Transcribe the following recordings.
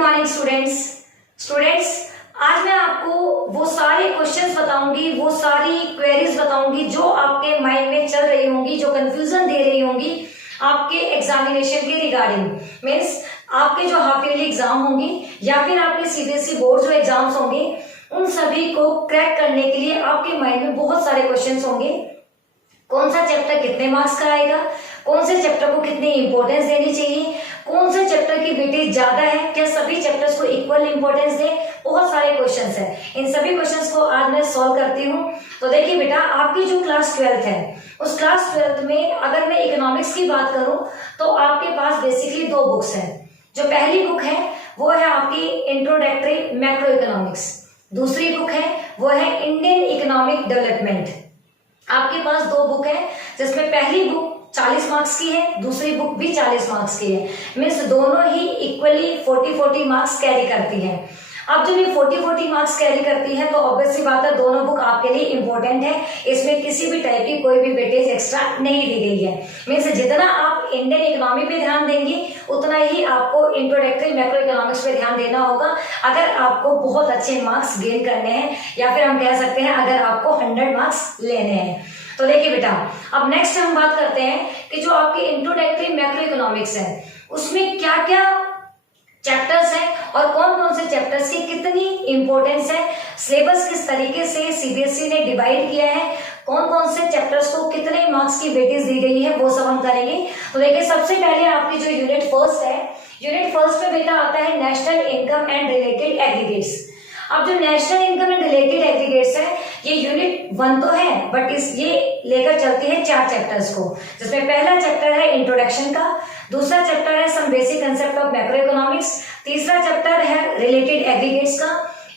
Morning students आज मैं आपको वो सारे क्वेश्चंस बताऊंगी, वो सारी क्वेरीज बताऊंगी जो आपके माइंड में चल रही होंगी, जो कंफ्यूजन दे रही होंगी आपके एग्जामिनेशन के रिगार्डिंग। मीन्स आपके जो हाफ ईयरली एग्जाम होंगी या फिर आपके सीबीएसई बोर्ड जो एग्जाम्स होंगे, उन सभी को क्रैक करने के लिए आपके माइंड में बहुत सारे क्वेश्चंस होंगे। कौन सा चैप्टर कितने मार्क्स का आएगा, कौन से चैप्टर को कितनी इंपॉर्टेंस देनी चाहिए, कौन से चैप्टर की वेटेज ज्यादा है, क्या सभी चैप्टर्स को इक्वल इंपॉर्टेंस दे, बहुत सारे क्वेश्चंस हैं। इन सभी क्वेश्चंस को आज मैं सॉल्व करती हूँ। तो देखिए बेटा, आपकी जो क्लास 12th है, उस क्लास 12th में अगर मैं इकोनॉमिक्स की बात करूं तो आपके पास बेसिकली दो बुक्स हैं। जो पहली बुक है वो है आपकी इंट्रोडक्टरी मैक्रो इकोनॉमिक्स, दूसरी बुक है वो है इंडियन इकोनॉमिक डेवलपमेंट। आपके पास दो बुक है जिसमें पहली बुक 40 मार्क्स की है, दूसरी बुक भी 40 मार्क्स की है। मीन्स दोनों ही इक्वली 40-40 मार्क्स कैरी करती हैं। अब जब ये 40-40 मार्क्स कैरी करती है तो ऑब्वियसली बात है दोनों बुक आपके लिए इंपॉर्टेंट है। इसमें किसी भी टाइप की कोई भी वेटेज एक्स्ट्रा नहीं दी गई है। मीन्स जितना आप इंडियन इकोनॉमी पे ध्यान देंगे उतना ही आपको इंट्रोडक्टरी मैक्रो इकोनॉमिक्स पे ध्यान देना होगा, अगर आपको बहुत अच्छे मार्क्स गेन करने हैं, या फिर हम कह सकते हैं अगर आपको 100 मार्क्स लेने हैं। तो देखिए बेटा, अब नेक्स्ट हम बात करते हैं कि जो आपके इंट्रोडक्टरी मैक्रो इकोनॉमिक्स है उसमें क्या क्या चैप्टर्स हैं और कौन कौन से चैप्टर्स की कितनी इंपॉर्टेंस है, सिलेबस किस तरीके से सीबीएसई ने डिवाइड किया है, कौन कौन से चैप्टर्स को कितने मार्क्स की वेटेज दी गई है, वो सब हम करेंगे। तो देखिए, सबसे पहले आपकी जो यूनिट फर्स्ट है, यूनिट फर्स्ट में बेटा आता है national income and related aggregates. अब जो national income and related aggregates है, ये यूनिट 1 तो है, बट ये लेकर चलती है 4 चैप्टर्स को, जिसमें पहला चैप्टर है इंट्रोडक्शन का, दूसरा चैप्टर है some basic concept of macro economics, तीसरा चैप्टर है रिलेटेड एग्रीगेट्स का,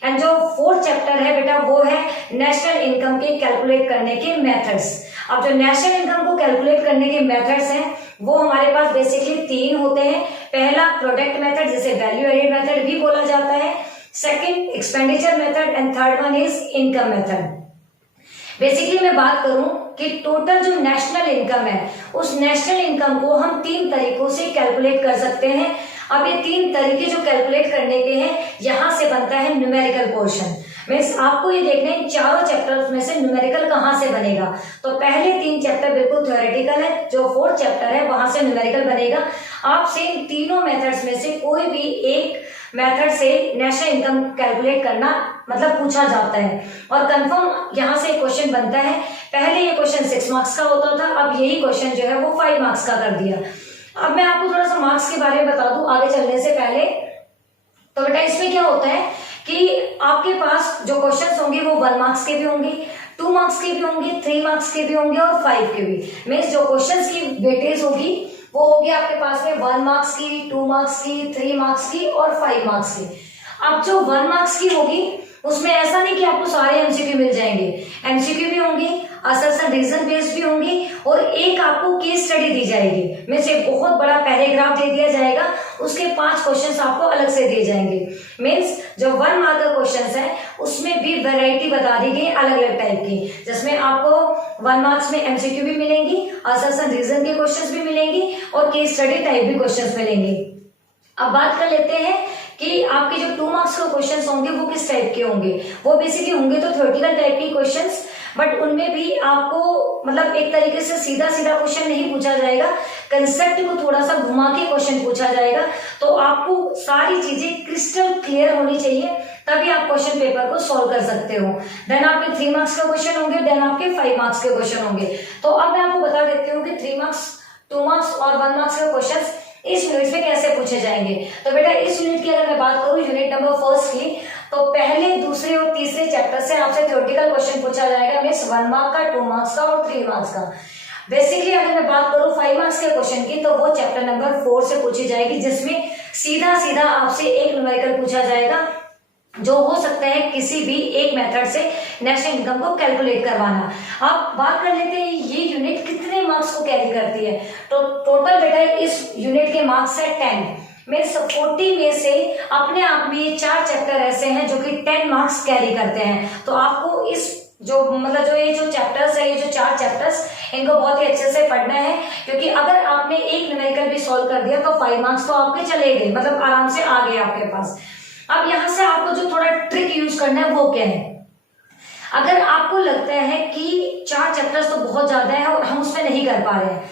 एंड जो 4th चैप्टर है बेटा वो है नेशनल इनकम के कैलकुलेट करने के मेथड्स। अब जो नेशनल इनकम को कैलकुलेट करने के मेथड्स हैं वो हमारे पास बेसिकली 3 होते हैं। पहला प्रोडक्ट मेथड, जिसे वैल्यू एडेड मेथड भी बोला जाता है, second expenditure method, and third one is income method. Basically मैं बात करूं कि टोटल जो नेशनल इनकम है, उस नेशनल इनकम को हम 3 तरीकों से कैलकुलेट कर सकते हैं। अब ये 3 तरीके जो कैलकुलेट करने के हैं, यहां से बनता है न्यूमेरिकल पोर्शन। मीन्स आपको ये देखना है चारों चैप्टर्स में से न्यूमेरिकल कहां से बनेगा। तो पहले 3 चैप्टर बिल्कुल थ्योरेटिकल है, जो 4th चैप्टर है वहां से न्यूमेरिकल बनेगा। आपसे इन तीनों मेथड्स में से कोई भी एक मेथड से नेशनल इनकम कैलकुलेट करना मतलब पूछा जाता है, और कंफर्म यहां से क्वेश्चन बनता है। पहले ये क्वेश्चन 6 मार्क्स का होता था, अब यही क्वेश्चन जो है वो 5 मार्क्स का कर दिया। अब मैं आपको थोड़ा सा मार्क्स के बारे में बता दूं आगे चलने से पहले। तो बेटा, इसमें क्या होता है कि आपके पास जो क्वेश्चंस होंगे वो 1 मार्क्स के भी होंगे, 2 मार्क्स के भी होंगे, 3 मार्क्स के भी होंगे और 5 के भी। मीन्स जो क्वेश्चंस की वेटेज होगी वो होगी आपके पास में 1 मार्क्स की, 2 मार्क्स की, 3 मार्क्स की और 5 मार्क्स की। अब जो 1 मार्क्स की होगी उसमें ऐसा नहीं कि आपको सारे एमसीक्यू मिल जाएंगे, एमसीक्यू भी होंगे, असर्शन रीजन बेस्ड भी होंगी, और एक आपको केस स्टडी दी जाएगी। में से बहुत बड़ा पैराग्राफ दे दिया जाएगा, उसके 5 क्वेश्चंस आपको अलग से दिए जाएंगे। मीन्स जो 1 मार्क का क्वेश्चंस है उसमें भी वैरायटी बता दी गई अलग अलग टाइप की, जिसमें आपको 1 मार्क्स में एमसीक्यू भी मिलेंगी, असर्शन रीजन के क्वेश्चंस भी मिलेंगी और केस स्टडी टाइप भी क्वेश्चंस मिलेंगे। अब बात कर लेते हैं कि आपके जो 2 मार्क्स के क्वेश्चंस होंगे वो किस टाइप के होंगे। वो बेसिकली होंगे तो थ्योरेटिकल टाइप के क्वेश्चंस, बट उनमें भी आपको मतलब एक तरीके से सीधा सीधा क्वेश्चन नहीं पूछा जाएगा, कंसेप्ट को थोड़ा सा घुमा के क्वेश्चन पूछा जाएगा। तो आपको सारी चीजें क्रिस्टल क्लियर होनी चाहिए, तभी आप क्वेश्चन पेपर को सॉल्व कर सकते हो। देन आपके 3 मार्क्स का क्वेश्चन होंगे, देन आपके 5 मार्क्स के क्वेश्चन होंगे। तो अब मैं आपको बता देती हूँ कि 3 मार्क्स, 2 मार्क्स और 1 मार्क्स के क्वेश्चन इस यूनिट में कैसे पूछे जाएंगे। तो बेटा, इस यूनिट की अगर मैं बात करूं, यूनिट नंबर 1 की, तो पहले, दूसरे और तीसरे चैप्टर से आपसे थ्योरेटिकल क्वेश्चन पूछा जाएगा। मीन्स 1 मार्क का, 2 मार्क्स का और 3 मार्क्स का। बेसिकली अगर मैं बात करूं 5 मार्क्स के क्वेश्चन की, तो वो चैप्टर नंबर 4 से पूछी जाएगी, जिसमें सीधा सीधा आपसे एक न्यूमेरिकल पूछा जाएगा, जो हो सकता है किसी भी एक मेथड से नेशनल इनकम को कैलकुलेट करवाना। अब बात कर लेते हैं ये यूनिट कितने मार्क्स को कैरी करती है। तो टोटल बेटा इस यूनिट के मार्क्स है 10। मीन्स 40 में से अपने आप में ये 4 चैप्टर ऐसे हैं जो कि 10 मार्क्स कैरी करते हैं। तो आपको इस जो मतलब जो ये जो चैप्टर्स है, ये जो 4 चैप्टर्स, इनको बहुत ही अच्छे से पढ़ना है, क्योंकि अगर आपने एक न्यूमेरिकल भी सॉल्व कर दिया तो 5 मार्क्स तो आपके चले गए, मतलब आराम से आ गए आपके पास। अब यहाँ से आपको जो थोड़ा ट्रिक यूज करना है वो क्या है, अगर आपको लगता है कि 4 चैप्टर्स तो बहुत ज्यादा है और हम उसमें नहीं कर पा रहे हैं,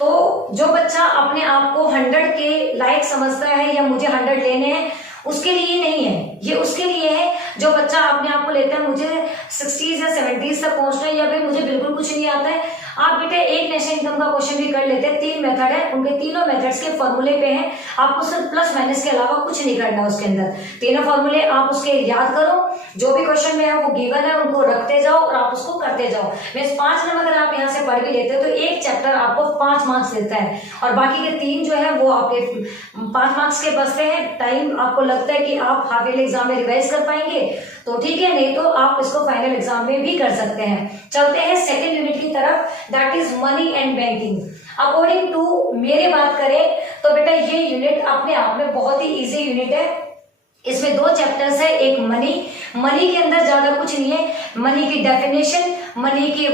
तो जो बच्चा अपने आप को 100 के लायक समझता है या मुझे 100 लेने हैं, उसके लिए नहीं है, ये उसके लिए है जो बच्चा अपने आप को लेता है मुझे 60s या 70s तक पहुंचना है, या फिर मुझे बिल्कुल कुछ नहीं आता है। आप बेटे एक नेशनल इनकम का क्वेश्चन भी कर लेते हैं, 3 मेथड है, उनके तीनों मेथड्स के फॉर्मूले पे हैं, आपको सिर्फ प्लस माइनस के अलावा कुछ नहीं करना उसके अंदर। तीनों फॉर्मूले आप उसके याद करो, जो भी क्वेश्चन में है वो गिवन है, उनको रखते जाओ और आप उसको करते जाओ। मींस 5 नंबर अगर आप यहाँ से पढ़ भी लेते हो तो एक चैप्टर आपको 5 मार्क्स देता है, और बाकी के 3 जो है वो आपके 5 मार्क्स के बचते हैं। टाइम आपको लगता है कि आप हाफ ईयरली एग्जाम में रिवाइज कर पाएंगे तो ठीक है, नहीं तो आप इसको फाइनल एग्जाम में भी कर सकते हैं। चलते हैं सेकेंड यूनिट की तरफ, that is money and banking. According to मेरे बात करें तो बेटा ये यूनिट अपने आप में बहुत ही इजी यूनिट है। इसमें 2 चैप्टर्स है, एक मनी, मनी के अंदर ज्यादा कुछ नहीं है, मनी की डेफिनेशन, मनी के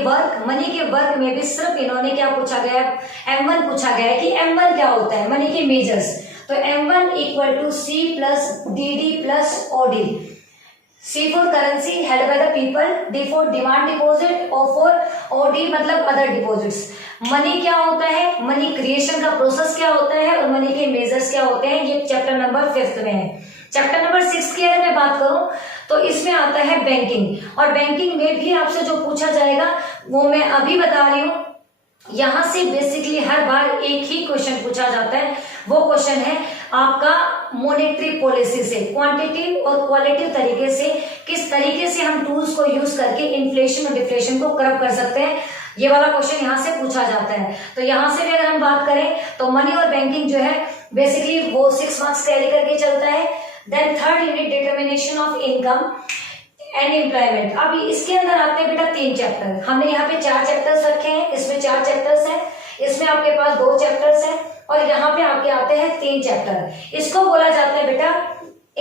वर्क में भी सिर्फ इन्होंने क्या पूछा गया है, M1 पूछा गया है कि M1 क्या होता है, मनी के मेजर्स। तो M1 equal to C plus DD plus OD। C for currency held by the people, D for demand deposit और for OD मतलब other deposits। मनी क्या होता है, मनी क्रिएशन का प्रोसेस क्या होता है और मनी के मेजर्स क्या होते हैं, ये चैप्टर नंबर 5 में है। चैप्टर नंबर 6 की अगर मैं बात करूं तो इसमें आता है बैंकिंग, और बैंकिंग में भी आपसे जो पूछा जाएगा वो मैं अभी बता रही हूँ। यहां से बेसिकली हर बार एक ही क्वेश्चन पूछा जाता है, वो क्वेश्चन है आपका मॉनेटरी पॉलिसी से, क्वांटिटेटिव और क्वालिटेटिव तरीके से किस तरीके से हम टूल्स को यूज करके इन्फ्लेशन और डिफ्लेशन को कर्व कर सकते हैं, ये वाला क्वेश्चन यहाँ से पूछा जाता है। तो यहाँ से भी अगर हम बात करें तो मनी और बैंकिंग जो है बेसिकली वो 6 मार्क्स कैरी करके चलता है। Then third unit determination of income and employment. अब इसके अंदर आते हैं बेटा 3 चैप्टर, हमने यहाँ पे 4 चैप्टर्स रखे हैं, इसमें 4 चैप्टर्स हैं, इसमें आपके पास 2 चैप्टर्स हैं और यहाँ पे आपके आते हैं 3 चैप्टर। इसको बोला जाता है बेटा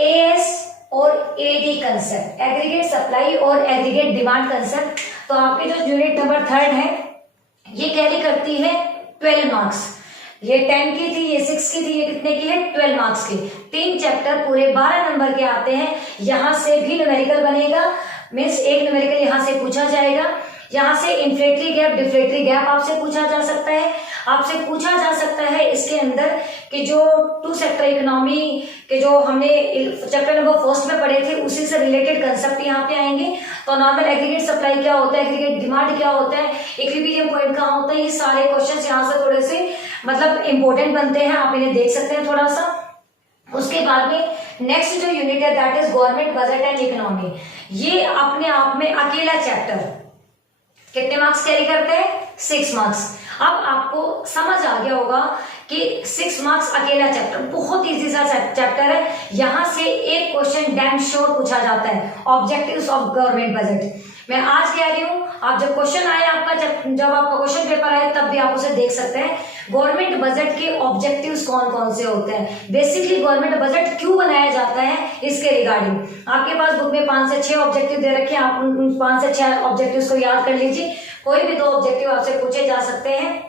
AS और AD कंसेप्ट, एग्रीगेट सप्लाई और एग्रीगेट डिमांड कंसेप्ट। तो आपके जो यूनिट नंबर 3 है ये कैरी करती है 12 मार्क्स, ये 10 की थी, ये 6 की थी, ये कितने की है 12 मार्क्स की। 3 चैप्टर पूरे 12 नंबर के आते हैं, यहां से भी न्यूमेरिकल बनेगा, मीन्स एक न्यूमेरिकल यहां से पूछा जाएगा। यहां से इन्फ्लेटरी गैप डिफ्लेटरी गैप आपसे पूछा जा सकता है, आपसे पूछा जा सकता है इसके अंदर कि जो 2 सेक्टर इकोनॉमी के जो हमने चैप्टर नंबर 1 में पढ़े थे उसी से रिलेटेड कंसेप्ट यहाँ पे आएंगे। तो नॉर्मल एग्रीगेट सप्लाई क्या होता है, एग्रीगेट डिमांड क्या होता है, इक्विलिब्रियम पॉइंट कहाँ होता है, ये सारे क्वेश्चंस यहाँ से थोड़े से मतलब इंपॉर्टेंट बनते हैं, आप इन्हें देख सकते हैं थोड़ा सा। उसके बाद में नेक्स्ट जो यूनिट है that is government budget and economy. ये अपने आप में अकेला चैप्टर कितने मार्क्स कैरी करते हैं 6 मार्क्स। अब आपको समझ आ गया होगा कि 6 मार्क्स अकेला चैप्टर बहुत इजी सा चैप्टर है, यहां से एक क्वेश्चन डैम श्योर पूछा जाता है, ऑब्जेक्टिव्स ऑफ गवर्नमेंट बजट। मैं आज कह रही हूं, आप जब क्वेश्चन आए आपका जब आपका क्वेश्चन पेपर आए तब भी आप उसे देख सकते हैं। गवर्नमेंट बजट के ऑब्जेक्टिव्स कौन कौन से होते हैं, बेसिकली गवर्नमेंट बजट क्यों बनाया जाता है, इसके रिगार्डिंग आपके पास बुक में 5 से 6 ऑब्जेक्टिव दे रखे हैं, आप उन 5 से 6 ऑब्जेक्टिव्स को याद कर लीजिए। कोई भी 2 ऑब्जेक्टिव आपसे पूछे जा सकते हैं।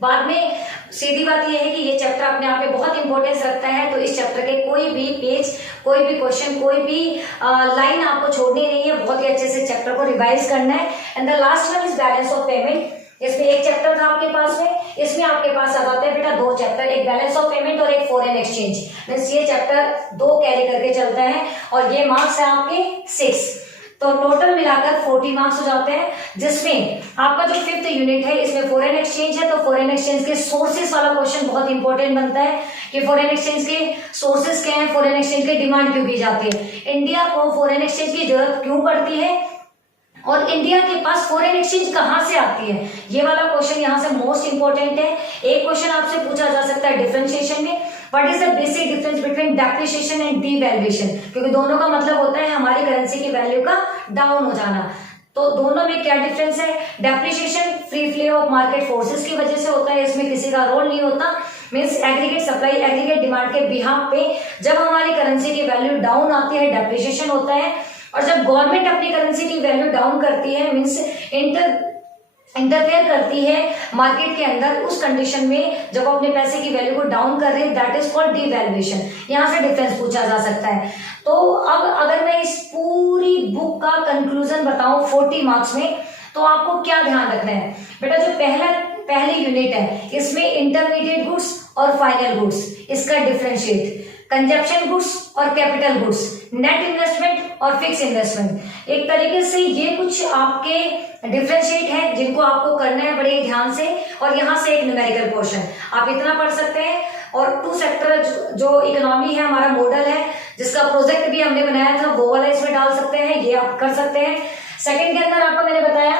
बाद में सीधी बात यह है कि ये चैप्टर अपने आप में बहुत इंपॉर्टेंस रखता है, तो इस चैप्टर के कोई भी पेज, कोई भी क्वेश्चन, कोई भी लाइन आपको छोड़नी नहीं है, बहुत ही अच्छे से चैप्टर को रिवाइज करना है। And the last one is balance of payment. इसमें एक चैप्टर था आपके पास में, इसमें आपके पास आ जाते हैं बेटा 2 चैप्टर, एक बैलेंस ऑफ पेमेंट और एक फॉरेन एक्सचेंज। मींस ये चैप्टर 2 कैरी करके चलता है और ये मार्क्स है आपके 6, तो टोटल मिलाकर 40 मार्क्स हो जाते हैं। जिसमें आपका जो 5th यूनिट है इसमें फॉरेन एक्सचेंज है, तो फॉरेन एक्सचेंज के सोर्सेस वाला क्वेश्चन बहुत इंपॉर्टेंट बनता है कि फॉरेन एक्सचेंज के सोर्सेस क्या है, फॉरेन एक्सचेंज की डिमांड क्यों की जाती है, इंडिया को फॉरेन एक्सचेंज की जरूरत क्यों पड़ती है और इंडिया के पास फॉरेन एक्सचेंज कहां से आती है, ये वाला क्वेश्चन यहाँ से मोस्ट इंपोर्टेंट है। एक क्वेश्चन आपसे पूछा जा सकता है डिफरेंशिएशन में, what is the basic difference between depreciation and devaluation, क्योंकि दोनों का मतलब होता है हमारी करेंसी की वैल्यू का डाउन हो जाना। तो दोनों में क्या डिफरेंस है, depreciation free flow of market forces की वजह से होता है, इसमें किसी का रोल नहीं होता। Means aggregate supply aggregate demand के बिहाफ पे जब हमारी करेंसी की वैल्यू डाउन आती है डेप्रिसिएशन होता है, और जब गवर्नमेंट अपनी करेंसी की वैल्यू डाउन करती है, मीन्स इंटरफेयर करती है मार्केट के अंदर, उस कंडीशन में जब वो अपने पैसे की वैल्यू को डाउन कर रहे हैं, दैट इज कॉल्ड डिवैल्यूएशन। यहाँ से डिफरेंस पूछा जा सकता है। तो अब अगर मैं इस पूरी बुक का कंक्लूजन बताऊं 40 मार्क्स में, तो आपको क्या ध्यान रखना है बेटा, जो पहली यूनिट है इसमें इंटरमीडिएट गुड्स और फाइनल गुड्स, इसका डिफरेंशिएट, कंजप्शन गुड्स और कैपिटल गुड्स, नेट इन्वेस्टमेंट और फिक्स इन्वेस्टमेंट, एक तरीके से ये कुछ आपके डिफरेंशिएट है जिनको आपको करना है बड़े ध्यान से। और यहाँ से एक न्यूमेरिकल पोर्शन आप इतना पढ़ सकते हैं। और 2 सेक्टर जो इकोनॉमी है हमारा मॉडल है, जिसका प्रोजेक्ट भी हमने बनाया था, वो वाला इसमें डाल सकते हैं, ये आप कर सकते हैं। सेकंड के अंदर आपको मैंने बताया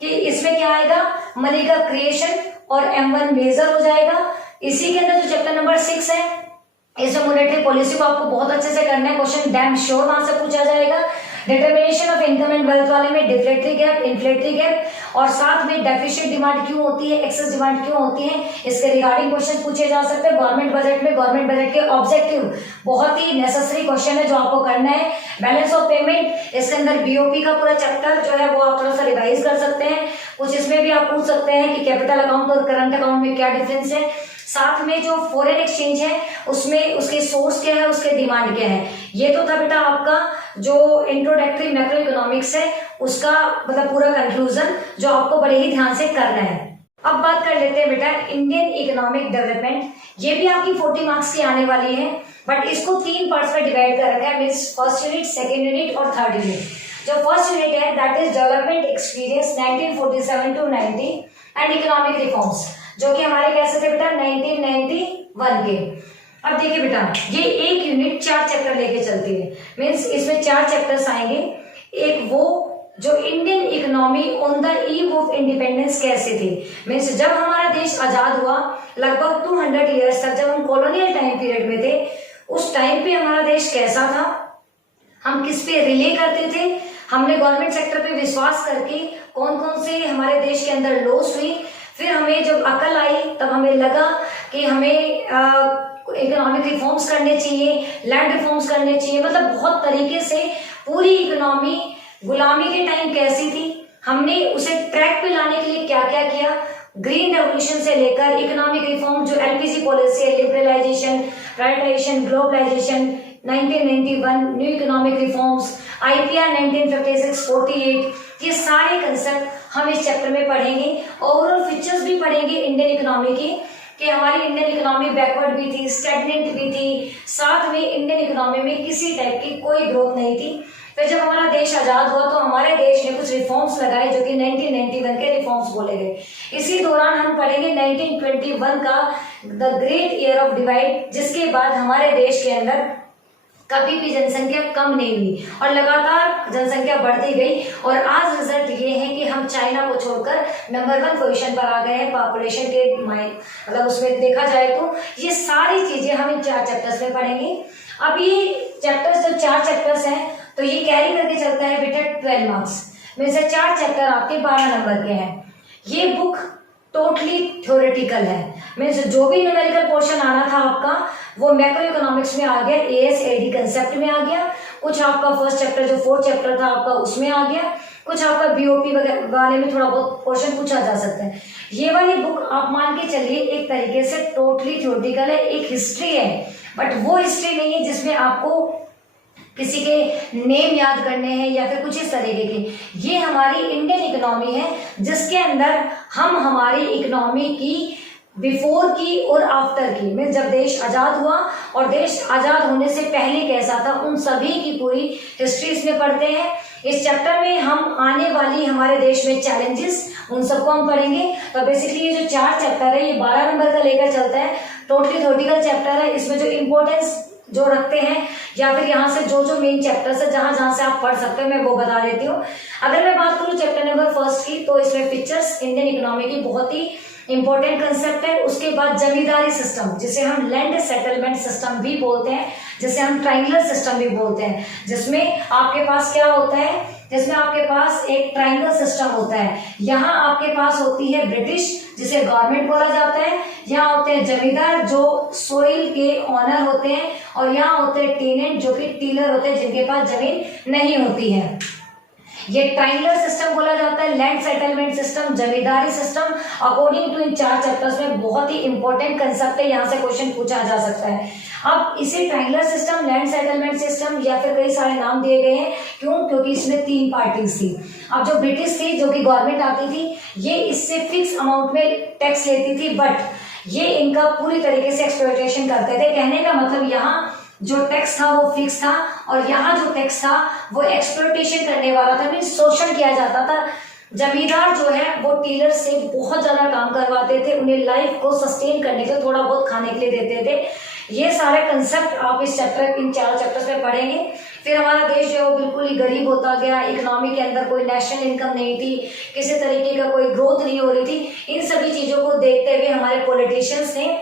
कि इसमें क्या आएगा, मनी का क्रिएशन और M1 मेजर हो जाएगा। इसी के अंदर जो चैप्टर नंबर 6 है, इसमें मॉनेटरी पॉलिसी को आपको बहुत अच्छे से करना है, क्वेश्चन डैम श्योर वहां से पूछा जाएगा। Determination of income and wealth वाले में डिफ्लेटरी गैप, इन्फ्लेटरी गैप और साथ में डेफिशिएंट डिमांड क्यों होती है, एक्सेस डिमांड क्यों होती है, इसके रिगार्डिंग क्वेश्चन पूछे जा सकते हैं। गवर्नमेंट बजट में गवर्नमेंट बजट के ऑब्जेक्टिव बहुत ही नेसेसरी क्वेश्चन है जो आपको करना है। बैलेंस ऑफ पेमेंट, इसके अंदर बीओपी का पूरा चैप्टर जो है वो आप थोड़ा सा रिवाइज कर सकते हैं। कुछ इसमें भी आप पूछ सकते हैं कि कैपिटल अकाउंट और करंट अकाउंट में क्या डिफरेंस है। साथ में जो फॉरेन एक्सचेंज है उसमें उसके सोर्स क्या है, उसके डिमांड क्या है। ये तो था बेटा आपका जो इंट्रोडक्टरी मैक्रो इकोनॉमिक्स है उसका मतलब पूरा कंक्लूजन, जो आपको बड़े ही ध्यान से करना है। अब बात कर लेते हैं बेटा इंडियन इकोनॉमिक डेवलपमेंट। ये भी आपकी 40 मार्क्स की आने वाली है, बट इसको 3 पार्ट्स में डिवाइड कर रखा है, means first unit, second unit और थर्ड यूनिट। जो फर्स्ट यूनिट है that is development experience 1947 to 90 and economic reforms, जो कि हमारे कैसे थे बेटा 1991 के। अब देखिए बेटा ये एक यूनिट 4 चैप्टर लेके चलती है, मीन्स इसमें 4 चैप्टर्स आएंगे। एक वो जो Indian economy on the eve of independence कैसे थी, मीन्स जब हमारा देश आजाद हुआ लगभग 200 ईयर्स तक, जब हम कॉलोनियल टाइम पीरियड में थे, उस टाइम पे हमारा देश कैसा था, हम किस पे रिले करते थे, हमने गवर्नमेंट सेक्टर पे विश्वास करके कौन कौन से हमारे देश के अंदर लॉस हुई। फिर हमें जब अकल आई तब हमें लगा कि हमें इकोनॉमिक रिफॉर्म्स करने चाहिए, लैंड रिफॉर्म्स करने चाहिए, मतलब बहुत तरीके से पूरी इकोनॉमी गुलामी के टाइम कैसी थी, हमने उसे ट्रैक पे लाने के लिए क्या क्या किया। ग्रीन रेवोल्यूशन से लेकर इकोनॉमिक रिफॉर्म, जो एलपीजी पॉलिसी है, liberalisation, privatisation, globalisation 1991, new economic reforms, IPR 1956-48, ये सारे कंसेप्ट हम इस चैप्टर में पढ़ेंगे। ओवरऑल फीचर्स भी पढ़ेंगे इंडियन इकोनॉमी की, कि हमारी इंडियन इकोनॉमी बैकवर्ड भी थी, स्टैग्नेंट भी थी, साथ में इंडियन इकोनॉमी में किसी टाइप की कोई ग्रोथ नहीं थी। फिर जब हमारा देश आजाद हुआ तो हमारे देश ने कुछ रिफॉर्म्स लगाए जो कि 1991 के रिफॉर्म्स बोले गए। इसी दौरान हम पढ़ेंगे 1921 का the great year of divide, जिसके बाद हमारे देश के अंदर कभी भी जनसंख्या कम नहीं हुई और लगातार जनसंख्या बढ़ती गई। और आज रिजल्ट ये है कि हम चाइना को छोड़कर नंबर 1 पोजीशन पर आ गए हैं पॉपुलेशन के मतलब उसमें देखा जाए तो। ये सारी चीजें हम इन 4 चैप्टर्स में पढ़ेंगे। अब ये चैप्टर्स जो 4 चैप्टर्स हैं तो ये कैरी करके चलता है बेटा 12 मार्क्स में से 4 चैप्टर आपके 12 नंबर के हैं। ये बुक टोटली थ्योरेटिकल है, मीन्स जो भी न्यूमेरिकल पोर्शन आना था आपका वो मैक्रो इकोनॉमिक्स में आ गया, एएसएडी कंसेप्ट में आ गया, कुछ आपका फर्स्ट चैप्टर जो 4th चैप्टर था आपका उसमें आ गया, कुछ आपका बीओपी वाले में थोड़ा बहुत पोर्शन पूछा जा सकता है। ये वाली बुक आप मान के चलिए एक तरीके से टोटली थ्योरेटिकल है, एक हिस्ट्री है, बट वो हिस्ट्री नहीं है जिसमें आपको किसी के नेम याद करने हैं या फिर कुछ इस तरीके के। ये हमारी इंडियन इकोनॉमी है जिसके अंदर हम हमारी इकोनॉमी की बिफोर की और आफ्टर की, में जब देश आजाद हुआ और देश आजाद होने से पहले कैसा था, उन सभी की पूरी हिस्ट्री इसमें पढ़ते हैं। इस चैप्टर में हम आने वाली हमारे देश में चैलेंजेस उन सबको हम पढ़ेंगे। तो बेसिकली ये जो 4 चैप्टर है ये 12 नंबर का लेकर चलता है, टोटली थ्योरेटिकल चैप्टर है। इसमें जो इम्पोर्टेंस जो रखते हैं या फिर यहाँ से जो जो मेन चैप्टर्स है जहां जहां से आप पढ़ सकते हो मैं वो बता देती हूँ। अगर मैं बात करूँ चैप्टर नंबर 1 की तो इसमें फीचर्स इंडियन इकोनॉमी की बहुत ही इंपॉर्टेंट कंसेप्ट है। उसके बाद जमींदारी सिस्टम जिसे हम लैंड सेटलमेंट सिस्टम भी बोलते हैं, जिसे हम ट्रायंगुलर सिस्टम भी बोलते हैं, जिसमें आपके पास क्या होता है जिसमें आपके पास एक ट्रायंगल सिस्टम होता है। यहाँ आपके पास होती है ब्रिटिश, जिसे गवर्नमेंट बोला जाता है। यहाँ होते हैं जमींदार जो सोइल के ऑनर होते हैं, और यहाँ होते हैं टेनेंट जो कि टीलर होते हैं, जिनके पास जमीन नहीं होती है। ये ट्रायंगुलर सिस्टम बोला जाता है, land settlement system, zamindari system. According to इन 4 चैप्टर्स में बहुत ही इंपॉर्टेंट कंसेप्ट है, यहाँ से क्वेश्चन पूछा जा सकता है। अब इसे triangular system, land settlement system या फिर कई सारे नाम दिए गए हैं। क्यों? क्योंकि इसमें 3 पार्टीज थी। अब जो ब्रिटिश थी, जो कि गवर्नमेंट आती थी, ये इससे फिक्स अमाउंट में टैक्स लेती थी, बट ये इनका पूरी तरीके से एक्सप्लॉयटेशन करते थे। कहने का मतलब यहाँ जो टैक्स था वो फिक्स था, और यहाँ जो टैक्स था वो एक्सप्लॉयटेशन करने वाला था, मीन शोषण किया जाता था। जमींदार जो है वो टीलर से बहुत ज्यादा काम करवाते थे, उन्हें लाइफ को सस्टेन करने के लिए थोड़ा बहुत खाने के लिए देते थे। ये सारे कंसेप्ट आप इस चैप्टर, इन 4 चैप्टर्स में पढ़ेंगे। फिर हमारा देश जो है वो बिल्कुल ही गरीब होता गया, इकोनॉमी के अंदर कोई नेशनल इनकम नहीं थी, किसी तरीके का कोई ग्रोथ नहीं हो रही थी। इन सभी चीजों को देखते हुए हमारे पॉलिटिशियंस ने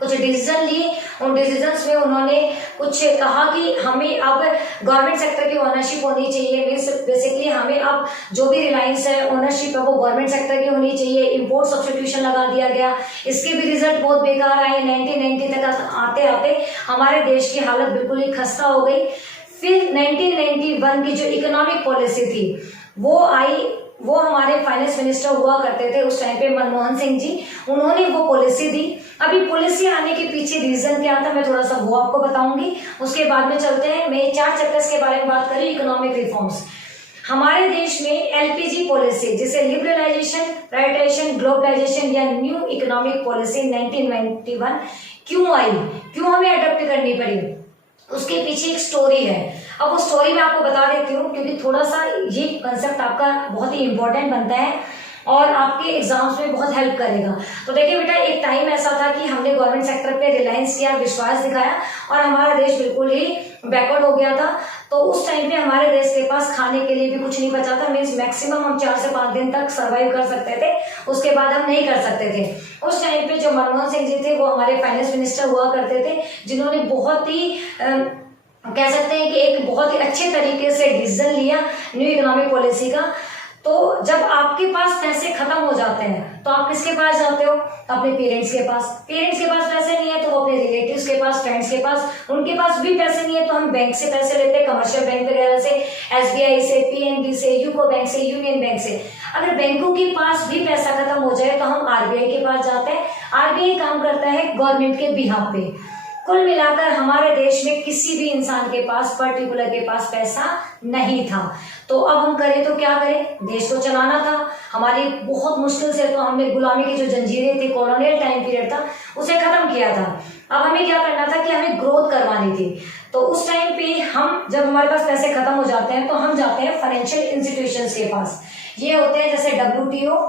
कुछ डिसीजन लिए। उन डिसीजंस में उन्होंने कुछ कहा कि हमें अब गवर्नमेंट सेक्टर की ओनरशिप होनी चाहिए। मीन्स बेसिकली हमें अब जो भी रिलायंस है, ओनरशिप है, वो गवर्नमेंट सेक्टर की होनी चाहिए। इंपोर्ट सब्स्टिट्यूशन लगा दिया गया। इसके भी रिजल्ट बहुत बेकार आए। 1990 तक आते आते हमारे देश की हालत बिल्कुल ही खस्ता हो गई। फिर 1991 की जो इकोनॉमिक पॉलिसी थी वो आई। वो हमारे फाइनेंस मिनिस्टर हुआ करते थे उस टाइम पे, मनमोहन सिंह जी, उन्होंने वो पॉलिसी दी। अभी पॉलिसी आने के पीछे रीजन क्या था, मैं थोड़ा सा वो आपको बताऊंगी। उसके बाद में चलते हैं, मैं 4 चैप्टर्स के बारे में बात करी। इकोनॉमिक रिफॉर्म्स, हमारे देश में एलपीजी पॉलिसी, जिसे लिबरलाइजेशन, प्राइवेटाइजेशन, ग्लोबलाइजेशन या न्यू इकोनॉमिक पॉलिसी 1991 क्यों आई, क्यों हमें अडॉप्ट करनी पड़ी, उसके पीछे एक स्टोरी है। अब वो स्टोरी मैं आपको बता देती हूँ, क्योंकि थोड़ा सा ये कंसेप्ट आपका बहुत ही इंपॉर्टेंट बनता है और आपके एग्जाम्स में बहुत हेल्प करेगा। तो देखिए बेटा, एक टाइम ऐसा था कि हमने गवर्नमेंट सेक्टर पे रिलायंस किया, विश्वास दिखाया, और हमारा देश बिल्कुल ही बैकवर्ड हो गया था। तो उस टाइम पे हमारे देश के पास खाने के लिए भी कुछ नहीं बचा था। मीन्स मैक्सिमम हम 4 से 5 दिन तक सर्वाइव कर सकते थे, उसके बाद हम नहीं कर सकते थे। उस टाइम पे जो मनमोहन सिंह जी थे वो हमारे फाइनेंस मिनिस्टर हुआ करते थे, जिन्होंने बहुत ही कह सकते हैं कि एक बहुत ही अच्छे तरीके से डिसीजन लिया न्यू इकोनॉमिक पॉलिसी का। तो जब आपके पास पैसे खत्म हो जाते हैं तो आप किसके पास जाते हो? अपने पेरेंट्स के पास। पेरेंट्स के पास पैसे नहीं है तो वो अपने रिलेटिव्स के पास, फ्रेंड्स के पास। उनके पास भी पैसे नहीं है तो हम बैंक से पैसे लेते हैं, कमर्शियल बैंक वगैरह से, एसबीआई से, पीएनबी से, यूको बैंक से, यूनियन बैंक से। अगर बैंकों के पास भी पैसा खत्म हो जाए तो हम आरबीआई के पास जाते हैं। आरबीआई काम करता है गवर्नमेंट के बिहाफ पे। कुल मिलाकर हमारे देश में किसी भी इंसान के पास, पर्टिकुलर के पास पैसा नहीं था। तो अब हम करें तो क्या करें? देश को चलाना था। हमारी बहुत मुश्किल से तो हमने गुलामी की जो जंजीरें थी, कॉलोनियल टाइम पीरियड था, उसे खत्म किया था। अब हमें क्या करना था कि हमें ग्रोथ करवानी थी। तो उस टाइम पे हम, जब हमारे पास पैसे खत्म हो जाते हैं तो हम जाते हैं फाइनेंशियल इंस्टीट्यूशंस के पास। ये होते हैं जैसे WTO,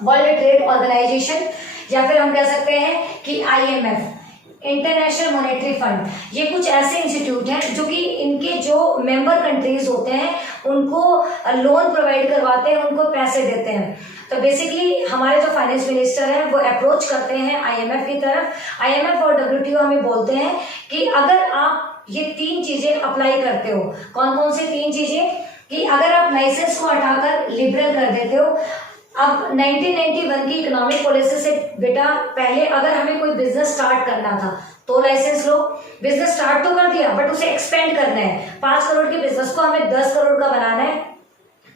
वर्ल्ड ट्रेड ऑर्गेनाइजेशन, या फिर हम कह सकते हैं कि IMF, इंटरनेशनल मॉनेटरी फंड। ये कुछ ऐसे इंस्टीट्यूट हैं जो कि इनके जो मेंबर कंट्रीज होते हैं उनको लोन प्रोवाइड करवाते हैं, उनको पैसे देते हैं। तो बेसिकली हमारे जो फाइनेंस मिनिस्टर हैं वो अप्रोच करते हैं IMF की तरफ। IMF और WTO हमें बोलते हैं कि अगर आप ये 3 चीजें अप्लाई करते हो, कौन कौन से 3 चीजें, कि अगर आप लाइसेंस को हटाकर लिबरल कर देते हो। अब 1991 की इकोनॉमिक पॉलिसी से बेटा, पहले अगर हमें कोई बिजनेस स्टार्ट करना था तो लाइसेंस लो। बिजनेस स्टार्ट तो कर दिया बट उसे एक्सपेंड करना है। 5 करोड़ के बिजनेस को हमें 10 करोड़ का बनाना है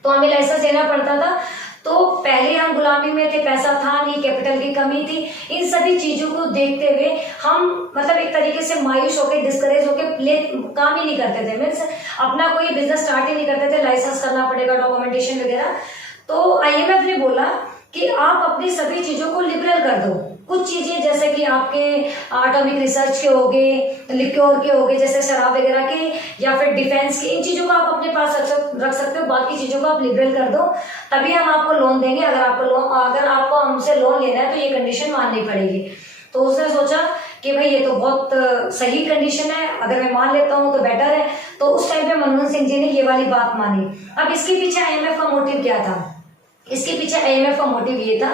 तो हमें लाइसेंस देना पड़ता था। तो पहले हम गुलामी में थे, पैसा था नहीं, कैपिटल की कमी थी। इन सभी चीजों को देखते हुए हम मतलब एक तरीके से मायूस होकर, डिस्करेज होकर काम ही नहीं करते थे। मीन्स अपना कोई बिजनेस स्टार्ट ही नहीं करते थे, लाइसेंस करना पड़ेगा, डॉक्यूमेंटेशन वगैरह। तो IMF ने बोला कि आप अपनी सभी चीजों को लिबरल कर दो। कुछ चीजें जैसे कि आपके एटॉमिक रिसर्च के हो गए, लिक्योर के हो गए, जैसे शराब वगैरह के, या फिर डिफेंस के, इन चीजों को आप अपने पास रख सकते हो। बाकी चीजों को आप लिबरल कर दो, तभी हम आपको लोन देंगे। अगर आपको हमसे लोन लेना है तो ये कंडीशन माननी पड़ेगी। तो उसने सोचा कि भाई ये तो बहुत सही कंडीशन है, अगर मैं मान लेता हूँ तो बेटर है। तो उस टाइम पे मनमोहन सिंह जी ने ये वाली बात मानी। अब इसके पीछे IMF का मोटिव क्या था? इसके पीछे IMF का मोटिव ये था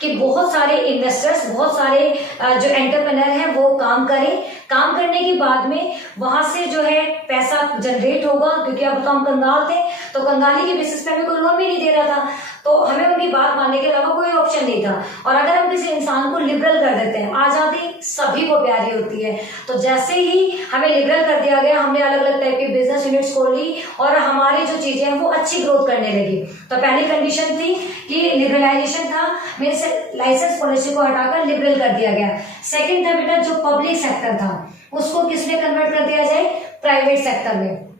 कि बहुत सारे इन्वेस्टर्स, बहुत सारे जो एंटरप्रेन्योर हैं वो काम करें। काम करने के बाद में वहां से जो है पैसा जनरेट होगा, क्योंकि अब तो हम कंगाल थे तो कंगाली के बेसिस पे हमें कोई लोन भी नहीं दे रहा था, तो हमें उनकी बात मानने के अलावा कोई ऑप्शन नहीं था। और अगर हम किसी इंसान को लिबरल कर देते हैं, आजादी सभी को प्यारी होती है, तो जैसे ही हमें लिबरल कर दिया गया, हमने अलग अलग टाइप की बिजनेस यूनिट्स खोली और हमारी जो चीजें हैं वो अच्छी ग्रोथ करने लगी। तो पहली कंडीशन थी कि लिबरलाइजेशन था, मीन्स लाइसेंस पॉलिसी को हटाकर लिबरल कर दिया गया। सेकंड था बेटा जो पब्लिक सेक्टर था उसको किसमें कन्वर्ट कर दिया जाए, प्राइवेट सेक्टर में।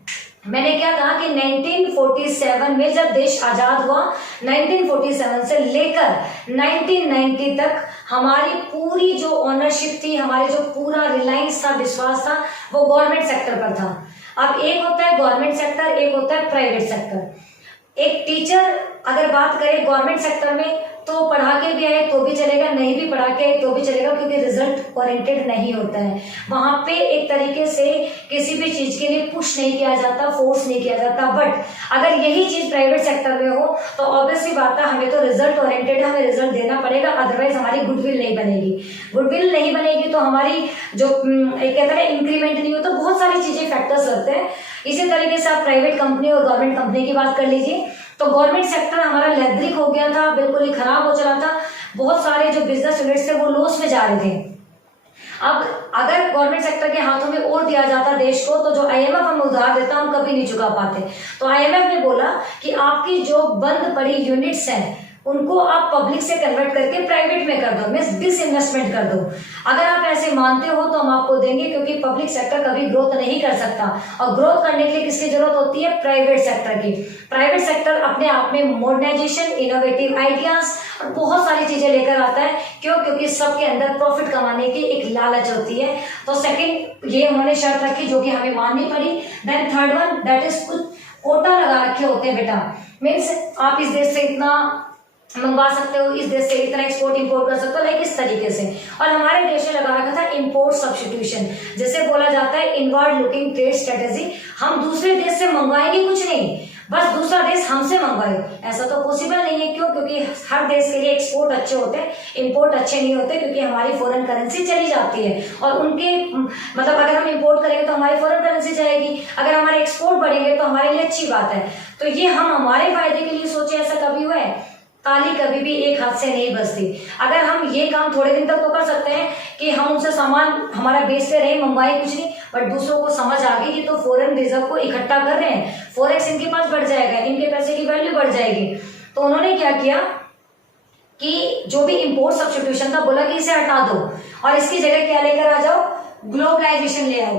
मैंने क्या कहा कि 1947 में जब देश आजाद हुआ, 1947 से लेकर 1990 तक हमारी पूरी जो ओनरशिप थी, हमारी जो पूरा रिलायंस था, विश्वास था, वो गवर्नमेंट सेक्टर पर था। अब एक होता है गवर्नमेंट सेक्टर, एक होता है प्राइवेट सेक्टर। एक टीचर अगर बात करें गवर्नमेंट सेक्टर में तो पढ़ा के भी आए तो भी चलेगा, नहीं भी पढ़ा के आए तो भी चलेगा, क्योंकि रिजल्ट ओरिएंटेड नहीं होता है वहां पे। एक तरीके से किसी भी चीज के लिए पुश नहीं किया जाता, फोर्स नहीं किया जाता। बट अगर यही चीज प्राइवेट सेक्टर में हो तो ऑब्वियसली बात है, हमें तो रिजल्ट ओरिएंटेड है, हमें रिजल्ट देना पड़ेगा, अदरवाइज हमारी गुडविल नहीं बनेगी। गुडविल नहीं बनेगी तो हमारी जो कहते हैं इंक्रीमेंट नहीं हो, तो बहुत सारी चीजें फैक्टर्स लगते हैं। इसी तरीके से आप प्राइवेट कंपनी और गवर्नमेंट कंपनी की बात कर लीजिए, तो गवर्नमेंट सेक्टर हमारा लेथरिक हो गया था, बिल्कुल ही खराब हो चला था, बहुत सारे जो बिजनेस यूनिट्स थे वो लॉस में जा रहे थे। अब अगर गवर्नमेंट सेक्टर के हाथों में और दिया जाता देश को, तो जो आईएमएफ हमें उधार देता हम कभी नहीं चुका पाते। तो आईएमएफ ने बोला कि आपकी जो बंद पड़ी यूनिट्स हैं उनको आप पब्लिक से कन्वर्ट करके प्राइवेट में कर दो, मींस डिसइन्वेस्टमेंट कर दो। अगर आप ऐसे मानते हो तो हम आपको देंगे, क्योंकि पब्लिक सेक्टर कभी ग्रोथ नहीं कर सकता, और ग्रोथ करने के लिए किसकी जरूरत होती है, प्राइवेट सेक्टर की। प्राइवेट सेक्टर अपने आप में मॉडर्नाइजेशन, इनोवेटिव आइडियाज और बहुत सारी चीजें लेकर आता है। क्यों? क्योंकि सबके अंदर प्रॉफिट कमाने की एक लालच होती है। तो सेकंड ये उन्होंने शर्त रखी जो कि हमें माननी पड़ी। Then third one that is कुछ कोटा लगा रखे होते हैं बेटा, मीन्स आप इस देश से इतना मंगवा सकते हो, इस देश से इतना एक्सपोर्ट इंपोर्ट कर सकते हो, लाइक इस तरीके से। और हमारे देश ने लगा रखा था इंपोर्ट सब्स्टिट्यूशन, जिसे बोला जाता है इनवर्ड लुकिंग ट्रेड स्ट्रेटेजी। हम दूसरे देश से मंगवाएंगे कुछ नहीं, बस दूसरा देश हमसे मंगवाए। ऐसा तो पॉसिबल नहीं है। क्यों? क्योंकि हर देश के लिए एक्सपोर्ट अच्छे होते हैं, इंपोर्ट अच्छे नहीं होते, क्योंकि हमारी फॉरेन करेंसी चली जाती है और उनके मतलब अगर हम इंपोर्ट करेंगे तो हमारी फॉरेन करेंसी जाएगी, अगर हमारे एक्सपोर्ट बढ़ेंगे तो हमारे लिए अच्छी बात है। तो ये हम हमारे फायदे के लिए सोचे, ऐसा कभी हुआ है? ताली कभी भी एक हाथ से नहीं बजती। अगर हम ये काम थोड़े दिन तक तो कर सकते हैं कि हम उनसे सामान हमारा बेचते रहे, मंगवाए कुछ नहीं, बट दूसरों को समझ आ गई कि तो फॉरेन रिजर्व को इकट्ठा कर रहे हैं, फॉरेक्स इनके पास बढ़ जाएगा, इनके पैसे की वैल्यू बढ़ जाएगी। तो उन्होंने क्या किया कि जो भी इंपोर्ट सब्स्टिट्यूशन था बोला कि इसे हटा दो और इसकी जगह क्या लेकर आ जाओ, ग्लोबलाइजेशन ले आओ।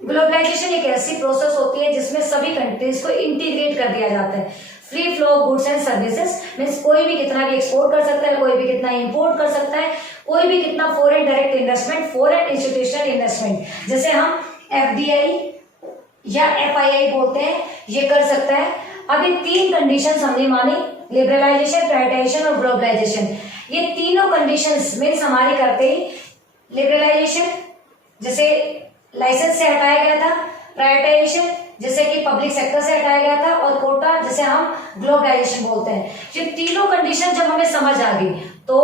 ग्लोबलाइजेशन एक ऐसी प्रोसेस होती है जिसमें सभी कंट्रीज को इंटीग्रेट कर दिया जाता है। Free flow of goods and services, means कोई भी कितना भी एक्सपोर्ट कर सकता है, कोई भी कितना इंपोर्ट कर सकता है, कोई भी कितना foreign direct investment, foreign institutional investment, जैसे हम एफडीआई या एफआईआई बोलते हैं, ये कर सकता है। अब ये तीन कंडीशंस हमने मानी, लिबरलाइजेशन, प्राइवेटाइजेशन और ग्लोबलाइजेशन। ये तीनों कंडीशंस मीन्स हमारी करते ही लिबरलाइजेशन जैसे लाइसेंस से हटाया गया था, प्राइवेटाइजेशन जैसे कि पब्लिक सेक्टर से हटाया गया था, और कोटा जैसे हम ग्लोबलाइजेशन बोलते हैं। ये तीनों कंडीशन जब हमें समझ आ गई तो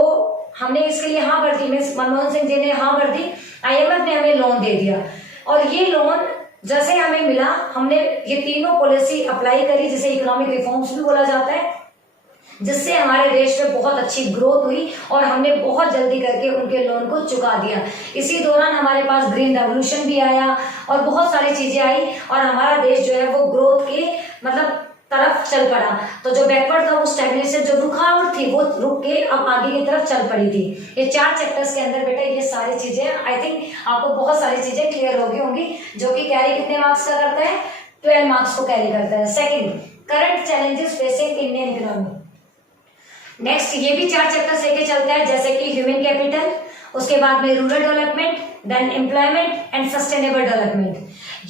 हमने इसके लिए हाँ भर दी, मीन्स मनमोहन सिंह जी ने हाँ भर दी, आईएमएफ ने हमें लोन दे दिया। और ये लोन जैसे हमें मिला, हमने ये तीनों पॉलिसी अप्लाई करी, जिसे इकोनॉमिक रिफॉर्म्स भी बोला जाता है, जिससे हमारे देश में बहुत अच्छी ग्रोथ हुई और हमने बहुत जल्दी करके उनके लोन को चुका दिया। इसी दौरान हमारे पास ग्रीन रेवोल्यूशन भी आया और बहुत सारी चीजें आई और हमारा देश जो है वो ग्रोथ के मतलब तरफ चल पड़ा। तो जो बैकवर्ड था वो स्टैग्नेशन, जो रुकावट थी वो रुक के अब आगे की तरफ चल पड़ी थी। ये 4 चैप्टर्स के अंदर बेटा ये सारी चीजें, आई थिंक आपको बहुत सारी चीजें क्लियर हो गई होंगी, जो कि कैरी कितने मार्क्स का करता है, 12 मार्क्स को कैरी करता है। Second, current challenges facing Indian economy. Next ये भी 4 चैप्टर्स लेके चलता है, जैसे कि ह्यूमन कैपिटल, उसके बाद में rural development, then employment and sustainable development.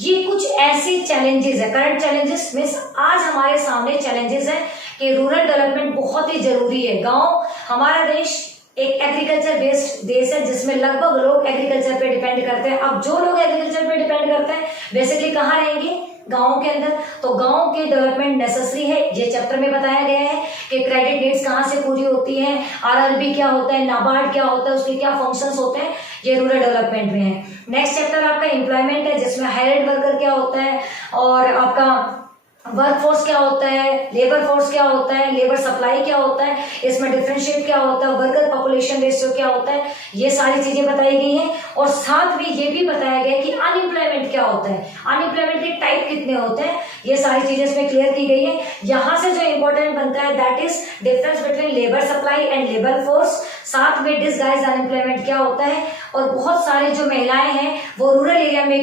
ये कुछ ऐसी चैलेंजेस है, करंट चैलेंजेस मीन्स आज हमारे सामने चैलेंजेस है कि रूरल डेवलपमेंट बहुत ही जरूरी है। गांव, हमारा देश एक एग्रीकल्चर बेस्ड देश है जिसमें लगभग लोग एग्रीकल्चर पे डिपेंड करते हैं। अब जो लोग एग्रीकल्चर पे डिपेंड करते हैं बेसिकली कहाँ रहेंगे, गाँव के अंदर। तो गाँव के डेवलपमेंट नेसेसरी है, ये चैप्टर में बताया गया है कि क्रेडिट नीड्स कहाँ से पूरी होती है, आरआरबी क्या होता है, नाबार्ड क्या होता है, उसके क्या फंक्शंस होते हैं, ये रूरल डेवलपमेंट में है। नेक्स्ट चैप्टर आपका एम्प्लॉयमेंट है, जिसमें हायर्ड वर्कर क्या होता है और आपका वर्क फोर्स क्या होता है, लेबर फोर्स क्या होता है, लेबर सप्लाई क्या होता है, इसमें डिफरेंशिएट क्या होता है, वर्कर पॉपुलेशन रेशियो क्या होता है, ये सारी चीजें बताई गई हैं। और साथ में ये भी बताया गया कि अनएम्प्लॉयमेंट क्या होता है, अनएम्प्लॉयमेंट के टाइप कितने होते हैं, ये सारी चीजें इसमें क्लियर की गई है। यहाँ से जो इंपॉर्टेंट बनता है that is difference between labour supply and labour force, साथ में डिसगाइज्ड अनएम्प्लॉयमेंट क्या होता है, और बहुत सारी जो महिलाएं हैं वो रूरल एरिया में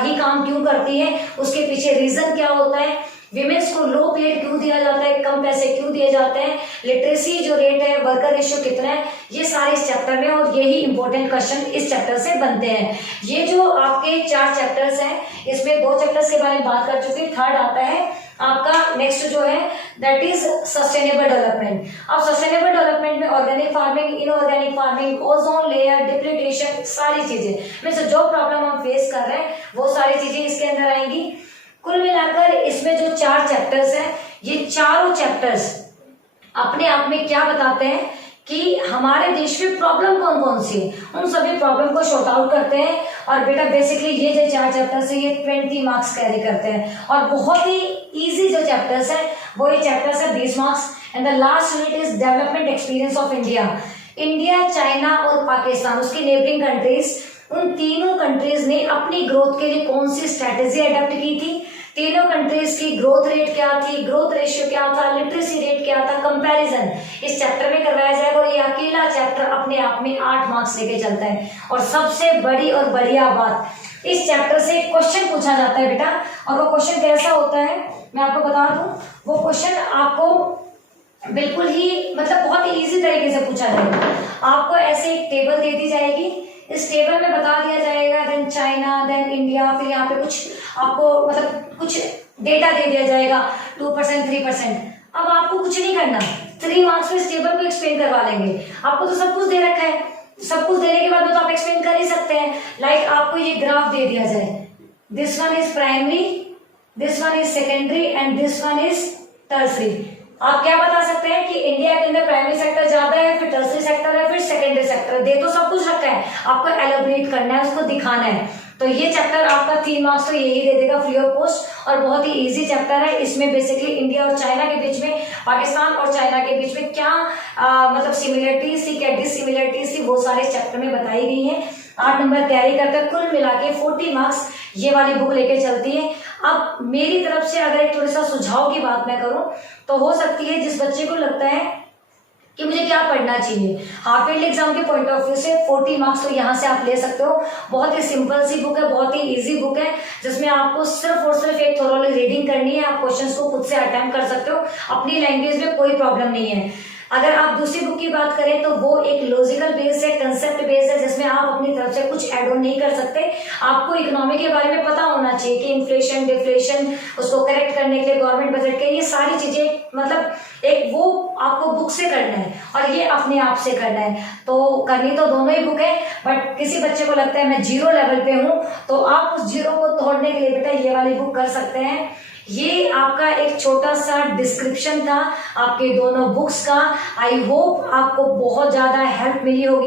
ही काम क्यों करती हैं, उसके पीछे रीजन क्या होता है, विमेन्स को लो पेड क्यों दिया जाता है, कम पैसे क्यों दिए जाते हैं, लिटरेसी जो रेट है, वर्कर रेशियो कितना है, ये सारे इस चैप्टर में, और यही इंपॉर्टेंट क्वेश्चन इस चैप्टर से बनते हैं। ये जो आपके 4 चैप्टर्स हैं, इसमें 2 चैप्टर्स के बारे में बात कर चुके हैं, थर्ड आता है आपका नेक्स्ट जो है दैट इज सस्टेनेबल डेवलपमेंट। अब सस्टेनेबल डेवलपमेंट में organic farming, inorganic farming, ozone layer, depletion, सारी चीजें मीन्स जो प्रॉब्लम हम फेस कर रहे हैं वो सारी चीजें इसके अंदर आएंगी। कुल मिलाकर इसमें जो 4 चैप्टर्स हैं, ये चारों चैप्टर्स अपने आप में क्या बताते हैं कि हमारे देश में प्रॉब्लम कौन कौन सी है, उन सभी प्रॉब्लम को शॉर्ट आउट करते हैं। और बेटा बेसिकली ये जो 4 चैप्टर्स है ये 20 मार्क्स कैरी करते हैं, और बहुत ही इजी जो चैप्टर्स है वो ये चैप्टर्स है 20 marks. And the last unit is development experience of India. India, China और पाकिस्तान, उसकी नेबरिंग कंट्रीज, उन तीनों कंट्रीज ने अपनी ग्रोथ के लिए कौन सी स्ट्रेटेजी अडॉप्ट की थी, तीनों कंट्रीज की ग्रोथ रेट क्या थी, ग्रोथ रेशियो क्या था, लिटरेसी रेट क्या था, कंपैरिजन इस चैप्टर में करवाया जाएगा। और ये अकेला चैप्टर अपने आप में 8 मार्क्स लेके चलता है। और सबसे बड़ी और बढ़िया बात, इस चैप्टर से क्वेश्चन पूछा जाता है बेटा, और वो क्वेश्चन कैसा होता है मैं आपको बता दूं। वो क्वेश्चन आपको बिल्कुल ही मतलब बहुत ही इजी तरीके से पूछा जाएगा। आपको ऐसे एक टेबल दे दी जाएगी, इस टेबल में बता दिया जाएगा देन चाइना, देन इंडिया, फिर यहाँ पे कुछ आपको मतलब कुछ डेटा दे दिया जाएगा 2%, 3%। अब आपको कुछ नहीं करना, 3 मार्क्स में इस टेबल को एक्सप्लेन करवा लेंगे। आपको तो सब कुछ दे रखा है, सब कुछ देने के बाद में तो आप एक्सप्लेन कर ही सकते हैं। लाइक आपको ये ग्राफ दे दिया जाए, this one is primary, this one is secondary and this one is tertiary. आप क्या बता सकते हैं कि इंडिया के अंदर प्राइमरी सेक्टर ज्यादा है, फिर टर्सरी सेक्टर है, फिर सेकेंडरी सेक्टर, दे तो सब कुछ रखा है, आपको एलोबरेट करना है, उसको दिखाना है। तो ये चैप्टर आपका 3 मार्क्स तो यही दे देगा फ्री ऑफ कॉस्ट, और बहुत ही इजी चैप्टर है। इसमें बेसिकली इंडिया और चाइना के बीच में, पाकिस्तान और चाइना के बीच में क्या मतलब सिमिलरिटीज थी, क्या डिससिमिलरिटीज थी, वो सारे चैप्टर में बताई गई है। 8 नंबर तैयारी करकर कुल मिला के 40 मार्क्स ये वाली बुक लेके चलती है। अब मेरी तरफ से अगर एक थोड़ा सा सुझाव की बात मैं करूं तो हो सकती है जिस बच्चे को लगता है कि मुझे क्या पढ़ना चाहिए, हाफ ईयरली एग्जाम के पॉइंट ऑफ व्यू से 40 मार्क्स तो यहाँ से आप ले सकते हो। बहुत ही सिंपल सी बुक है, बहुत ही इजी बुक है, जिसमें आपको सिर्फ और सिर्फ एक थोरोली रीडिंग करनी है। आप क्वेश्चंस को खुद से अटेम्प्ट कर सकते हो, अपनी लैंग्वेज में कोई प्रॉब्लम नहीं है। अगर आप दूसरी बुक की बात करें तो वो एक लॉजिकल बेस है, कंसेप्ट बेस है, जिसमें आप अपनी तरफ से कुछ ऐड ऑन नहीं कर सकते। आपको इकोनॉमी के बारे में पता होना चाहिए कि इन्फ्लेशन, डिफ्लेशन, उसको करेक्ट करने के लिए गवर्नमेंट बजट के, ये सारी चीजें मतलब एक वो आपको बुक से करना है और ये अपने आप से करना है। तो करनी तो दोनों ही बुक है, बट किसी बच्चे को लगता है मैं 0 लेवल पे हूँ, तो आप उस 0 को तोड़ने के लिए बेटा ये वाली बुक कर सकते हैं। ये आपका एक छोटा सा डिस्क्रिप्शन था आपके दोनों बुक्स का। आई होप आपको बहुत ज्यादा हेल्प मिली होगी।